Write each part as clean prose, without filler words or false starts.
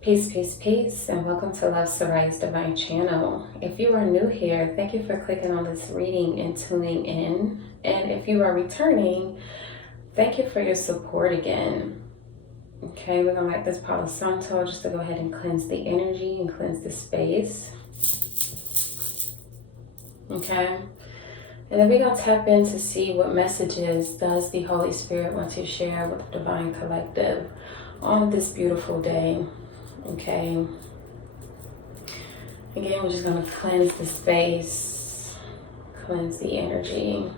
Peace, peace, peace, and welcome to Love Sirya Divine Channel. If you are new here, thank you for clicking on this reading and tuning in. And if you are returning, thank you for your support again. Okay, we're going to light this Palo Santo just to go ahead and cleanse the energy and cleanse the space. Okay, and then we're going to tap in to see what messages does the Holy Spirit want to share with the Divine Collective on this beautiful day. Okay, again, we're just going to cleanse the space, cleanse the energy,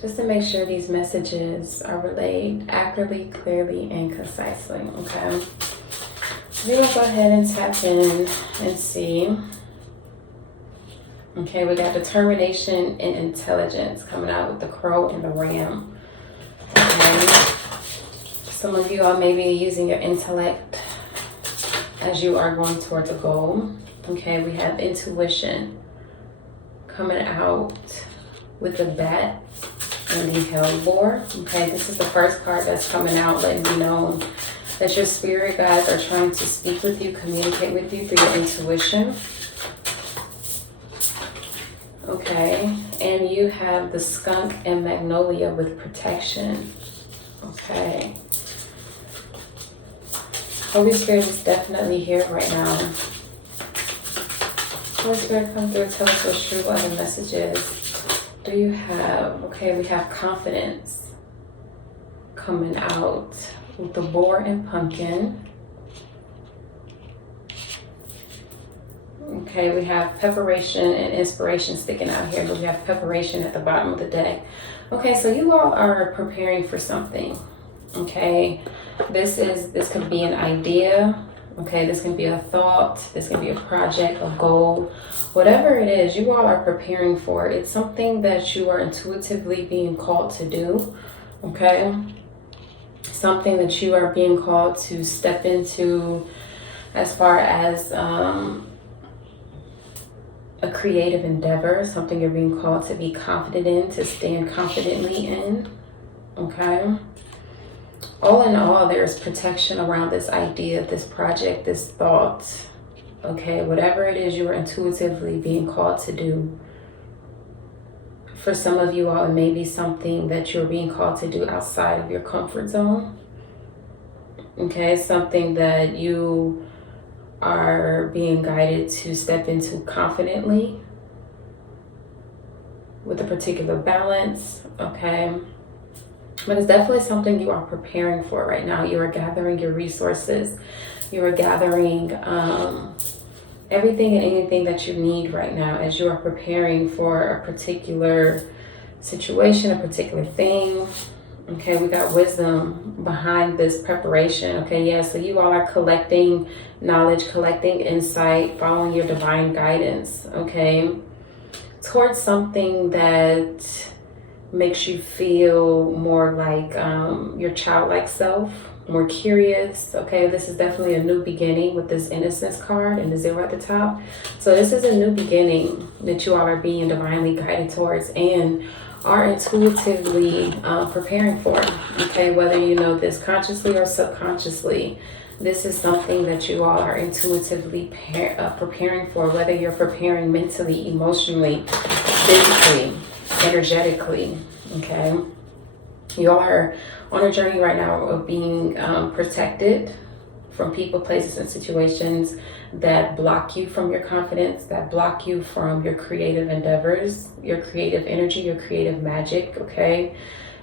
just to make sure these messages are relayed accurately, clearly, and concisely. Okay, we're going to go ahead and tap in and see. Okay, we got determination and intelligence coming out with the crow and the ram. Okay. Some of you all may be using your intellect as you are going towards a goal. Okay, we have intuition coming out with the bat and the hellebore. Okay, this is the first card that's coming out, letting you know that your spirit guides are trying to speak with you, communicate with you through your intuition. Okay, and you have the skunk and magnolia with protection. Okay. Holy Spirit is definitely here right now. Holy Spirit, come through, tell us what's true, what are the messages do you have? Okay, we have confidence coming out with the boar and pumpkin. Okay, we have preparation and inspiration sticking out here, but we have preparation at the bottom of the deck. Okay, so you all are preparing for something. Okay, this could be an idea. Okay, this can be a thought, this can be a project, a goal, whatever it is you all are preparing for. It's something that you are intuitively being called to do. Okay, something that you are being called to step into as far as a creative endeavor, something you're being called to be confident in, to stand confidently in. Okay, all in all, there's protection around this idea, this project, this thought. Okay, whatever it is you are intuitively being called to do. For some of you all, it may be something that you're being called to do outside of your comfort zone. Okay, something that you are being guided to step into confidently with a particular balance. Okay, but it's definitely something you are preparing for right now. You are gathering your resources. You are gathering everything and anything that you need right now as you are preparing for a particular situation, a particular thing. Okay, we got wisdom behind this preparation. Okay, yeah, so you all are collecting knowledge, collecting insight, following your divine guidance. Okay, towards something that makes you feel more like your childlike self, more curious. Okay, this is definitely a new beginning with this innocence card and the 0 at the top. So this is a new beginning that you all are being divinely guided towards and are intuitively preparing for. Okay, whether you know this consciously or subconsciously, this is something that you all are intuitively preparing for, whether you're preparing mentally, emotionally, physically, energetically. Okay, you all are on a journey right now of being protected from people, places, and situations that block you from your confidence, that block you from your creative endeavors, your creative energy, your creative magic. Okay,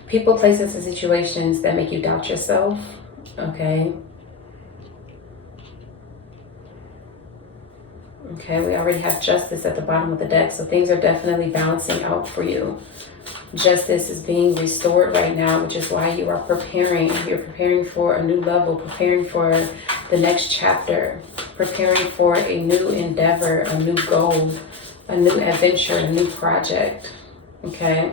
people, places, and situations that make you doubt yourself. Okay. Okay, we already have justice at the bottom of the deck, so things are definitely balancing out for you. Justice is being restored right now, which is why you are preparing. You're preparing for a new level, preparing for the next chapter, preparing for a new endeavor, a new goal, a new adventure, a new project. Okay.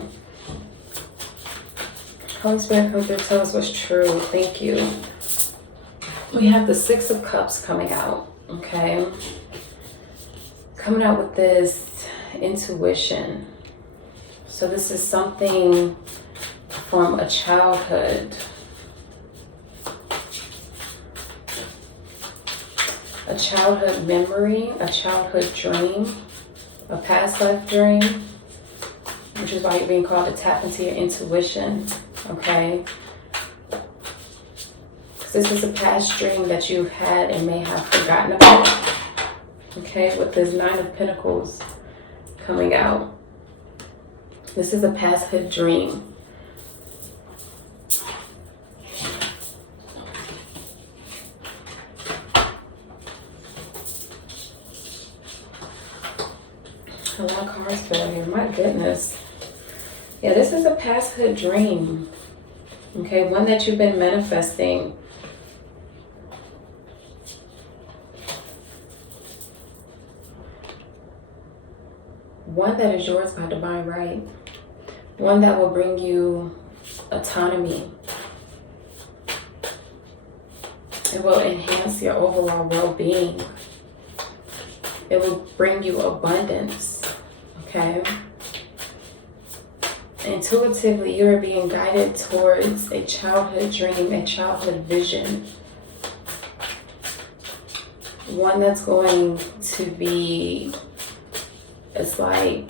Holy Spirit, come through, tell us what's true. Thank you. We have the 6 of Cups coming out. Okay. Coming out with this intuition. So this is something from a childhood. A childhood memory, a childhood dream, a past life dream, which is why you're being called to tap into your intuition, okay? This is a past dream that you've had and may have forgotten about, okay? With this Nine of Pentacles coming out. This is a pasthood dream. A lot of cards fell here. My goodness. Yeah, this is a pasthood dream. Okay, one that you've been manifesting. One that is yours by divine right. One that will bring you autonomy. It will enhance your overall well-being. It will bring you abundance, okay? Intuitively, you are being guided towards a childhood dream, a childhood vision. One that's going to be, it's like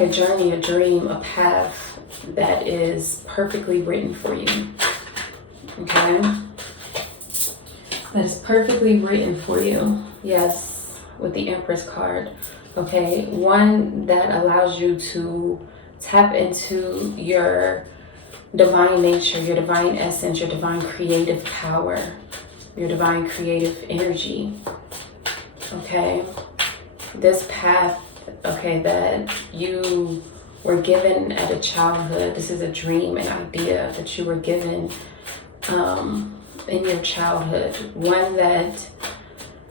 a journey, a dream, a path that is perfectly written for you, okay? That is perfectly written for you. Yes, with the Empress card. Okay, one that allows you to tap into your divine nature, your divine essence, your divine creative power, your divine creative energy. Okay, this path, okay, that you were given at a childhood. This is a dream, an idea that you were given in your childhood. One that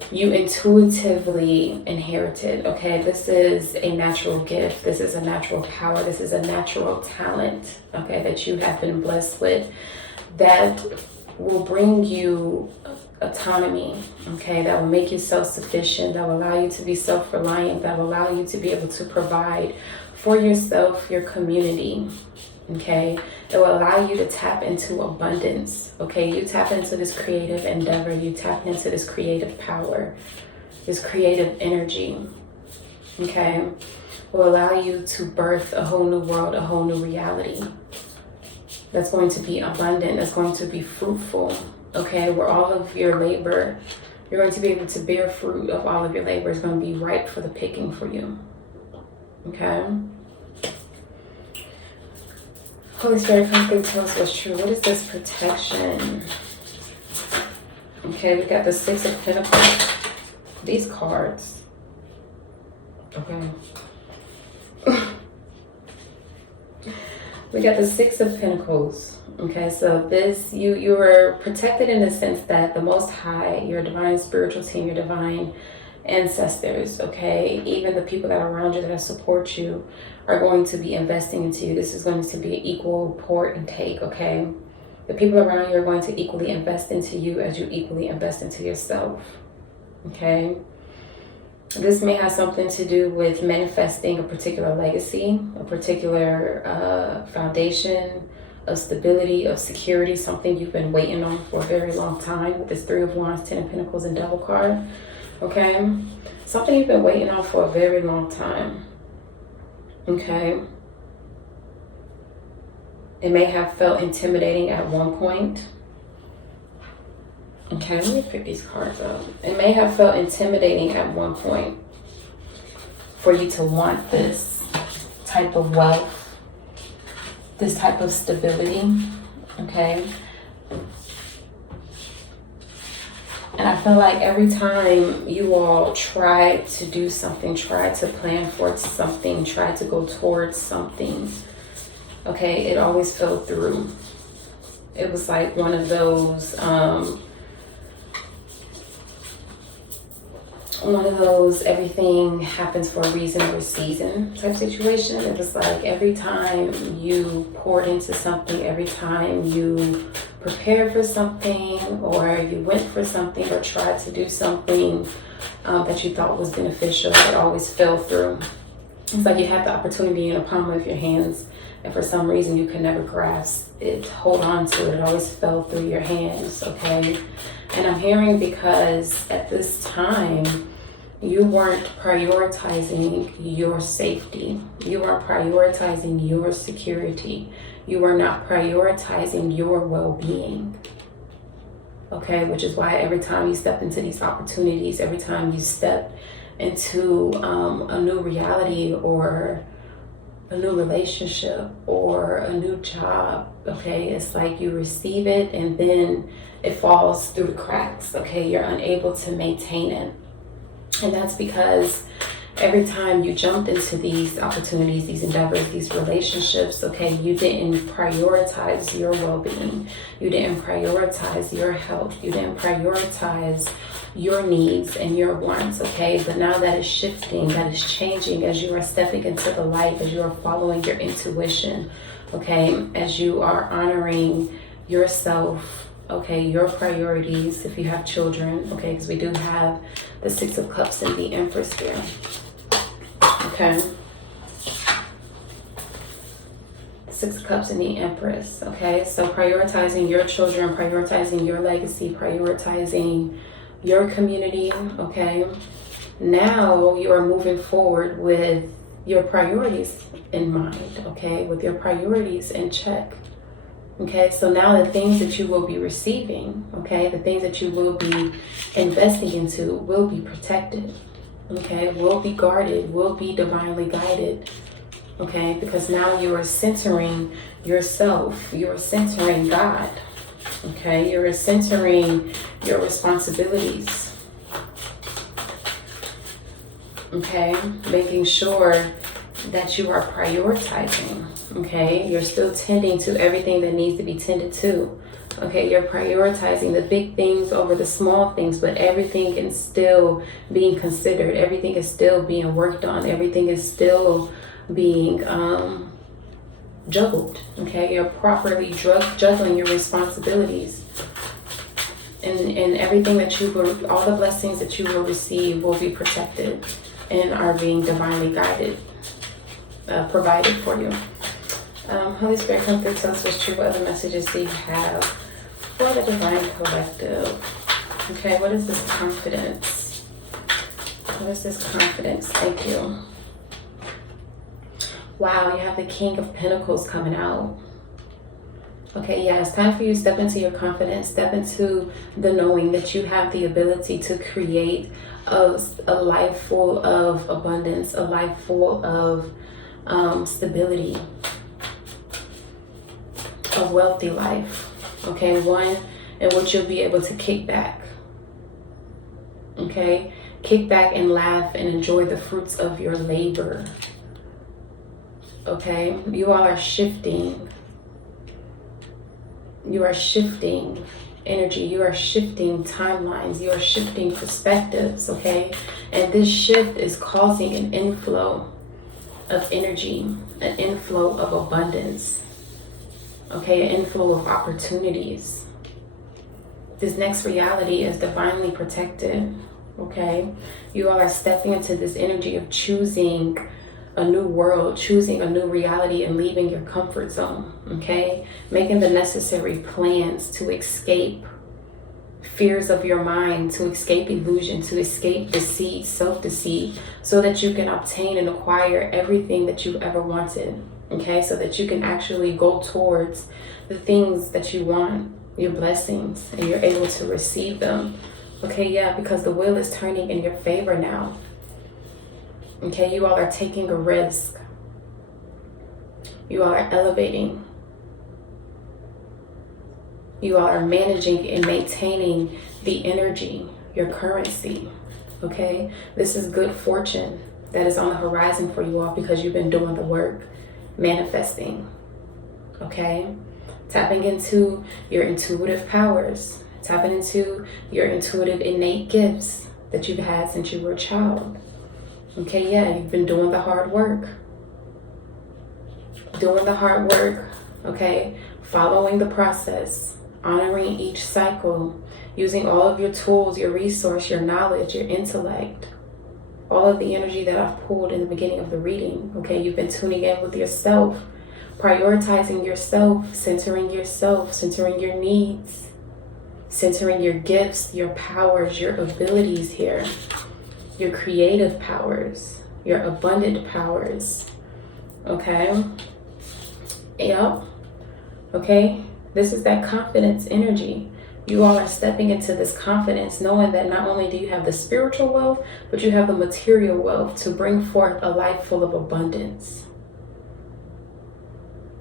you intuitively inherited, okay? This is a natural gift. This is a natural power. This is a natural talent, okay, that you have been blessed with that will bring you autonomy, okay? That will make you self-sufficient, that will allow you to be self-reliant, that will allow you to be able to provide for yourself, your community, okay? It will allow you to tap into abundance, okay? You tap into this creative endeavor, you tap into this creative power, this creative energy, okay? Will allow you to birth a whole new world, a whole new reality that's going to be abundant, that's going to be fruitful, okay? Where all of your labor, you're going to be able to bear fruit of all of your labor is going to be ripe for the picking for you, okay? Holy Spirit, come through, tell us what's true. What is this protection? Okay, we got the Six of Pentacles. These cards. Okay. We got the Six of Pentacles. Okay, so this, you are protected in the sense that the Most High, your divine spiritual team, your divine ancestors, okay, even the people that are around you that support you are going to be investing into you. This is going to be an equal pour and take, okay? The people around you are going to equally invest into you as you equally invest into yourself, okay? This may have something to do with manifesting a particular legacy, a particular foundation of stability, of security, something you've been waiting on for a very long time with this Three of Wands, Ten of Pentacles, and Devil card, okay? Something you've been waiting on for a very long time, okay? It may have felt intimidating at one point. Okay, let me pick these cards up. It may have felt intimidating at one point for you to want this type of wealth, this type of stability, okay? And I feel like every time you all try to do something, try to plan for something, try to go towards something, okay, it always fell through. It was like one of those, everything happens for a reason or a season type situation. It was like every time you poured into something, every time you prepared for something, or you went for something or tried to do something that you thought was beneficial, it always fell through. It's like you have the opportunity in the palm of your hands, and for some reason you could never grasp it, hold on to it. It always fell through your hands, okay? And I'm hearing because at this time, you weren't prioritizing your safety. You weren't prioritizing your security. You were not prioritizing your well-being. Okay, which is why every time you step into these opportunities, every time you step into a new reality or a new relationship or a new job, okay, it's like you receive it and then it falls through the cracks, okay? You're unable to maintain it. And that's because every time you jumped into these opportunities, these endeavors, these relationships, okay, you didn't prioritize your well-being. You didn't prioritize your health. You didn't prioritize your needs and your wants, okay? But now that is shifting, that is changing as you are stepping into the light, as you are following your intuition, okay? As you are honoring yourself, okay, your priorities, if you have children, okay, because we do have the Six of Cups and the Empress here, okay? Six of Cups and the Empress, okay? So prioritizing your children, prioritizing your legacy, prioritizing your community, okay? Now you are moving forward with your priorities in mind, okay? With your priorities in check. Okay, so now the things that you will be receiving, okay, the things that you will be investing into will be protected, okay, will be guarded, will be divinely guided, okay, because now you are centering yourself, you are centering God, okay, you're centering your responsibilities, okay, making sure that you are prioritizing. Okay, you're still tending to everything that needs to be tended to. Okay, you're prioritizing the big things over the small things, but everything is still being considered. Everything is still being worked on. Everything is still being juggled. Okay, you're properly juggling your responsibilities. And everything that you will, all the blessings that you will receive will be protected and are being divinely guided, provided for you. Holy Spirit, come through, tell us what's true. What other messages do you have for the Divine Collective? Okay, what is this confidence? What is this confidence? Thank you. Wow, you have the King of Pentacles coming out. Okay, yeah, it's time for you to step into your confidence, step into the knowing that you have the ability to create a life full of abundance, a life full of stability, a wealthy life, okay, one in which you'll be able to kick back, okay, kick back and laugh and enjoy the fruits of your labor, okay. You all are shifting, you are shifting energy, you are shifting timelines, you are shifting perspectives, okay, and this shift is causing an inflow of energy, an inflow of abundance, okay, an inflow of opportunities. This next reality is divinely protected, okay? You all are stepping into this energy of choosing a new world, choosing a new reality and leaving your comfort zone, okay? Making the necessary plans to escape fears of your mind, to escape illusion, to escape deceit, self-deceit, so that you can obtain and acquire everything that you've ever wanted. Okay, so that you can actually go towards the things that you want, your blessings, and you're able to receive them. Okay, yeah, because the wheel is turning in your favor now. Okay, you all are taking a risk. You all are elevating. You all are managing and maintaining the energy, your currency. Okay, this is good fortune that is on the horizon for you all because you've been doing the work. Manifesting, okay, tapping into your intuitive powers, tapping into your intuitive innate gifts that you've had since you were a child. Okay, yeah, you've been doing the hard work, okay, following the process, honoring each cycle, using all of your tools, your resource, your knowledge, your intellect, all of the energy that I've pulled in the beginning of the reading. Okay, you've been tuning in with yourself, prioritizing yourself, centering your needs, centering your gifts, your powers, your abilities here, your creative powers, your abundant powers. Okay. Yep. Okay. This is that confidence energy. You all are stepping into this confidence, knowing that not only do you have the spiritual wealth, but you have the material wealth to bring forth a life full of abundance.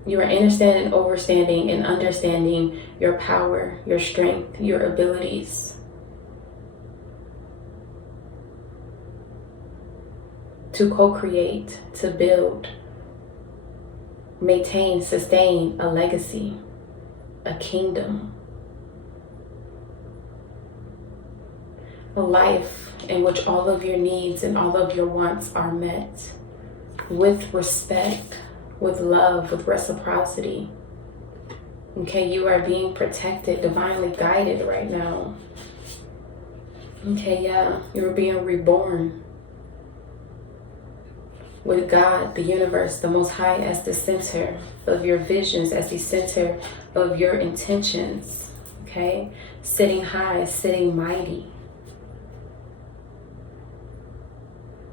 You are understanding, overstanding, and understanding your power, your strength, your abilities. To co-create, to build, maintain, sustain a legacy, a kingdom. A life in which all of your needs and all of your wants are met with respect, with love, with reciprocity. Okay, you are being protected, divinely guided right now. Okay, yeah, you're being reborn with God, the universe, the Most High as the center of your visions, as the center of your intentions. Okay, sitting high, sitting mighty.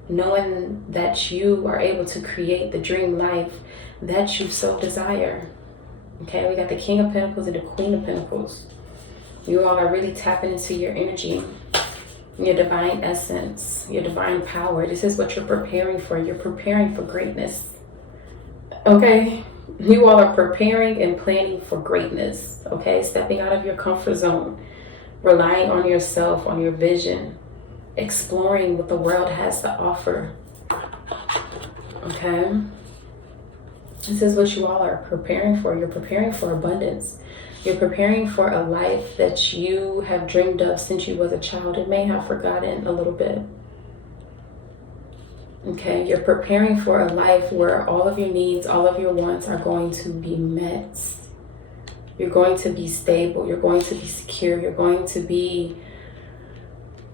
Knowing that you are able to create the dream life that you so desire. Okay, we got the King of Pentacles and the Queen of Pentacles. You all are really tapping into your energy, your divine essence, your divine power. This is what you're preparing for. You're preparing for greatness. Okay, you all are preparing and planning for greatness. Okay, stepping out of your comfort zone, relying on yourself, on your vision, exploring what the world has to offer. Okay, this is what you all are preparing for. You're preparing for abundance. You're preparing for a life that you have dreamed of since you was a child and may have forgotten a little bit. Okay, you're preparing for a life where all of your needs, all of your wants are going to be met. You're going to be stable. You're going to be secure. You're going to be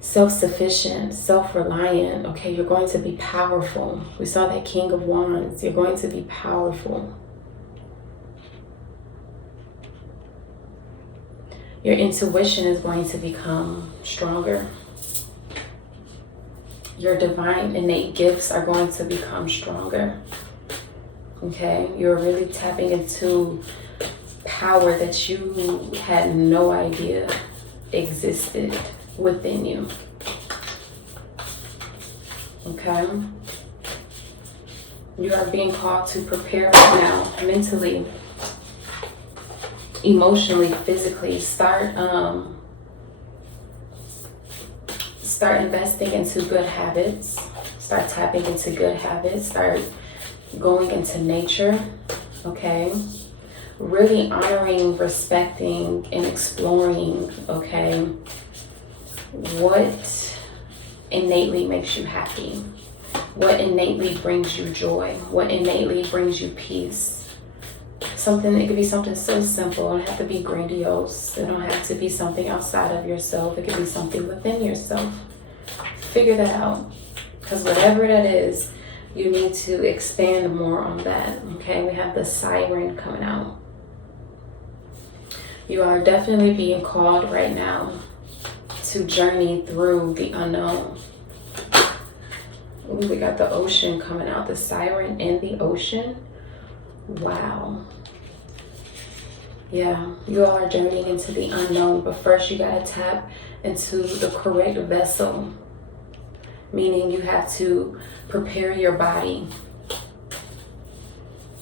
self-sufficient, self-reliant. Okay, you're going to be powerful. We saw that King of Wands. You're going to be powerful. Your intuition is going to become stronger. Your divine innate gifts are going to become stronger. Okay, you're really tapping into power that you had no idea existed within you. Okay, you are being called to prepare right now, mentally, emotionally, physically. Start investing into good habits. Start tapping into good habits. Start going into nature. Okay, really honoring, respecting, and exploring. Okay, what innately makes you happy? What innately brings you joy? What innately brings you peace? Something, it could be something so simple. It don't have to be grandiose. It don't have to be something outside of yourself. It could be something within yourself. Figure that out. Because whatever that is, you need to expand more on that. Okay, we have the Siren coming out. You are definitely being called right now to journey through the unknown. Ooh, we got the ocean coming out, the Siren and the ocean. Wow. Yeah, you all are journeying into the unknown, but first you gotta tap into the correct vessel. Meaning you have to prepare your body.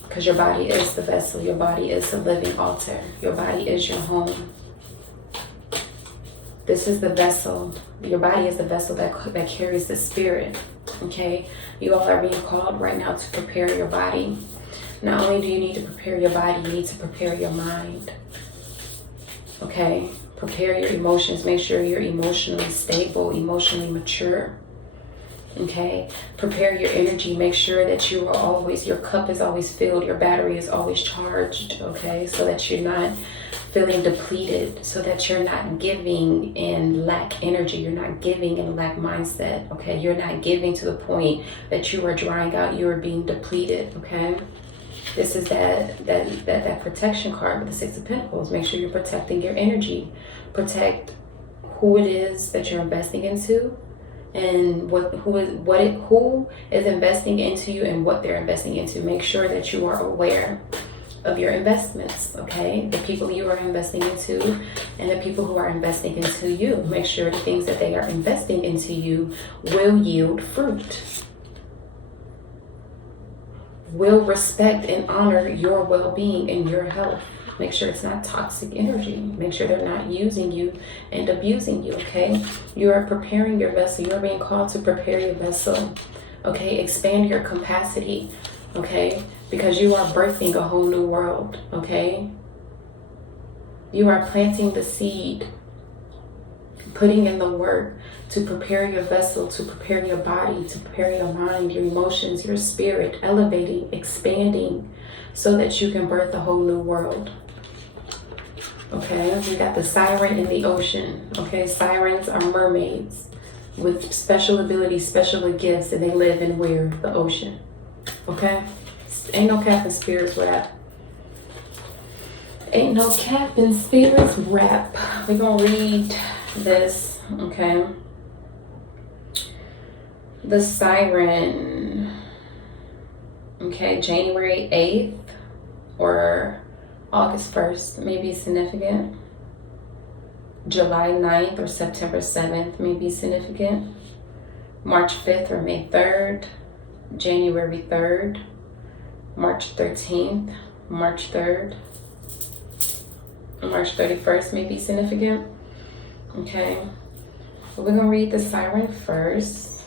Because your body is the vessel. Your body is the living altar. Your body is your home. This is the vessel. Your body is the vessel that carries the spirit. Okay? You all are being called right now to prepare your body. Not only do you need to prepare your body, you need to prepare your mind. Okay? Prepare your emotions. Make sure you're emotionally stable, emotionally mature. Okay, prepare your energy. Make sure that you are always, your cup is always filled, your battery is always charged. Okay, so that you're not feeling depleted, so that you're not giving in lack energy, you're not giving in lack mindset. Okay, you're not giving to the point that you are drying out, you are being depleted. Okay, this is that protection card with the Six of Pentacles. Make sure you're protecting your energy. Protect who it is that you're investing into, and who is investing into you, and what they're investing into. Make sure that you are aware of your investments. Okay, the people you are investing into and the people who are investing into you. Make sure the things that they are investing into you will yield fruit, will respect and honor your well-being and your health. Make sure it's not toxic energy. Make sure they're not using you and abusing you. Okay, you are preparing your vessel. You are being called to prepare your vessel. Okay, expand your capacity. Okay, because you are birthing a whole new world. Okay, you are planting the seed, putting in the work to prepare your vessel, to prepare your body, to prepare your mind, your emotions, your spirit, elevating, expanding, so that you can birth a whole new world. Okay, we got the siren in the ocean. Okay, sirens are mermaids with special abilities, special gifts, and they live in where? The ocean. Okay, ain't no cap in spirits rap. Ain't no cap in spirits rap. We're gonna read this. Okay, the siren. Okay, January 8th or August 1st may be significant. July 9th or September 7th may be significant. March 5th or May 3rd. January 3rd. March 13th. March 3rd. March 31st may be significant. Okay. We're going to read the siren first.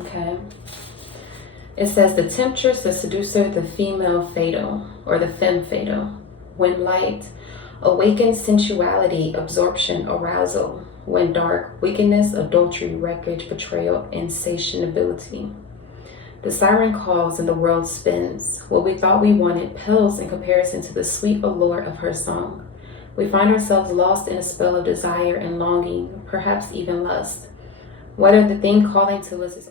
Okay. It says, the temptress, the seducer, the female fatal, or the femme fatal. When light, awakens sensuality, absorption, arousal. When dark, wickedness, adultery, wreckage, betrayal, insatiability. The siren calls and the world spins. What we thought we wanted pales in comparison to the sweet allure of her song. We find ourselves lost in a spell of desire and longing, perhaps even lust. Whether the thing calling to us is